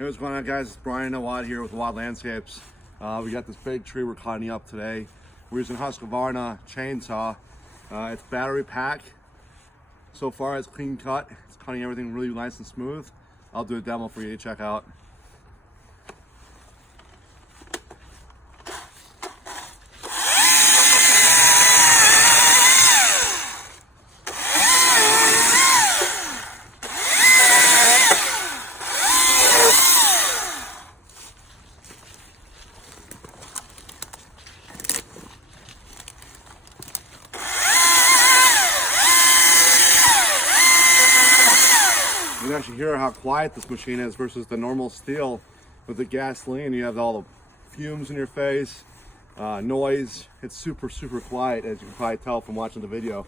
Hey, what's going on, guys? It's Brian Watt here with Watt Landscapes. We got this big tree we're cutting up today. We're using Husqvarna chainsaw. It's battery pack. So far it's clean cut. It's cutting everything really nice and smooth. I'll do a demo for you to check out. You can actually hear how quiet this machine is versus the normal steel. With the gasoline, you have all the fumes in your face, noise. It's super quiet, as you can probably tell from watching the video.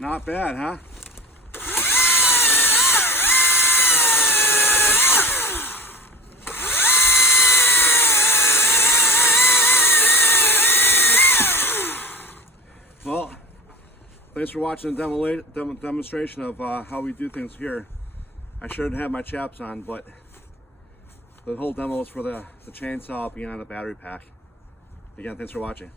Not bad, huh? Well, thanks for watching the demonstration of how we do things here. I should have my chaps on, but the whole demo is for the chainsaw being on the battery pack. Again, thanks for watching.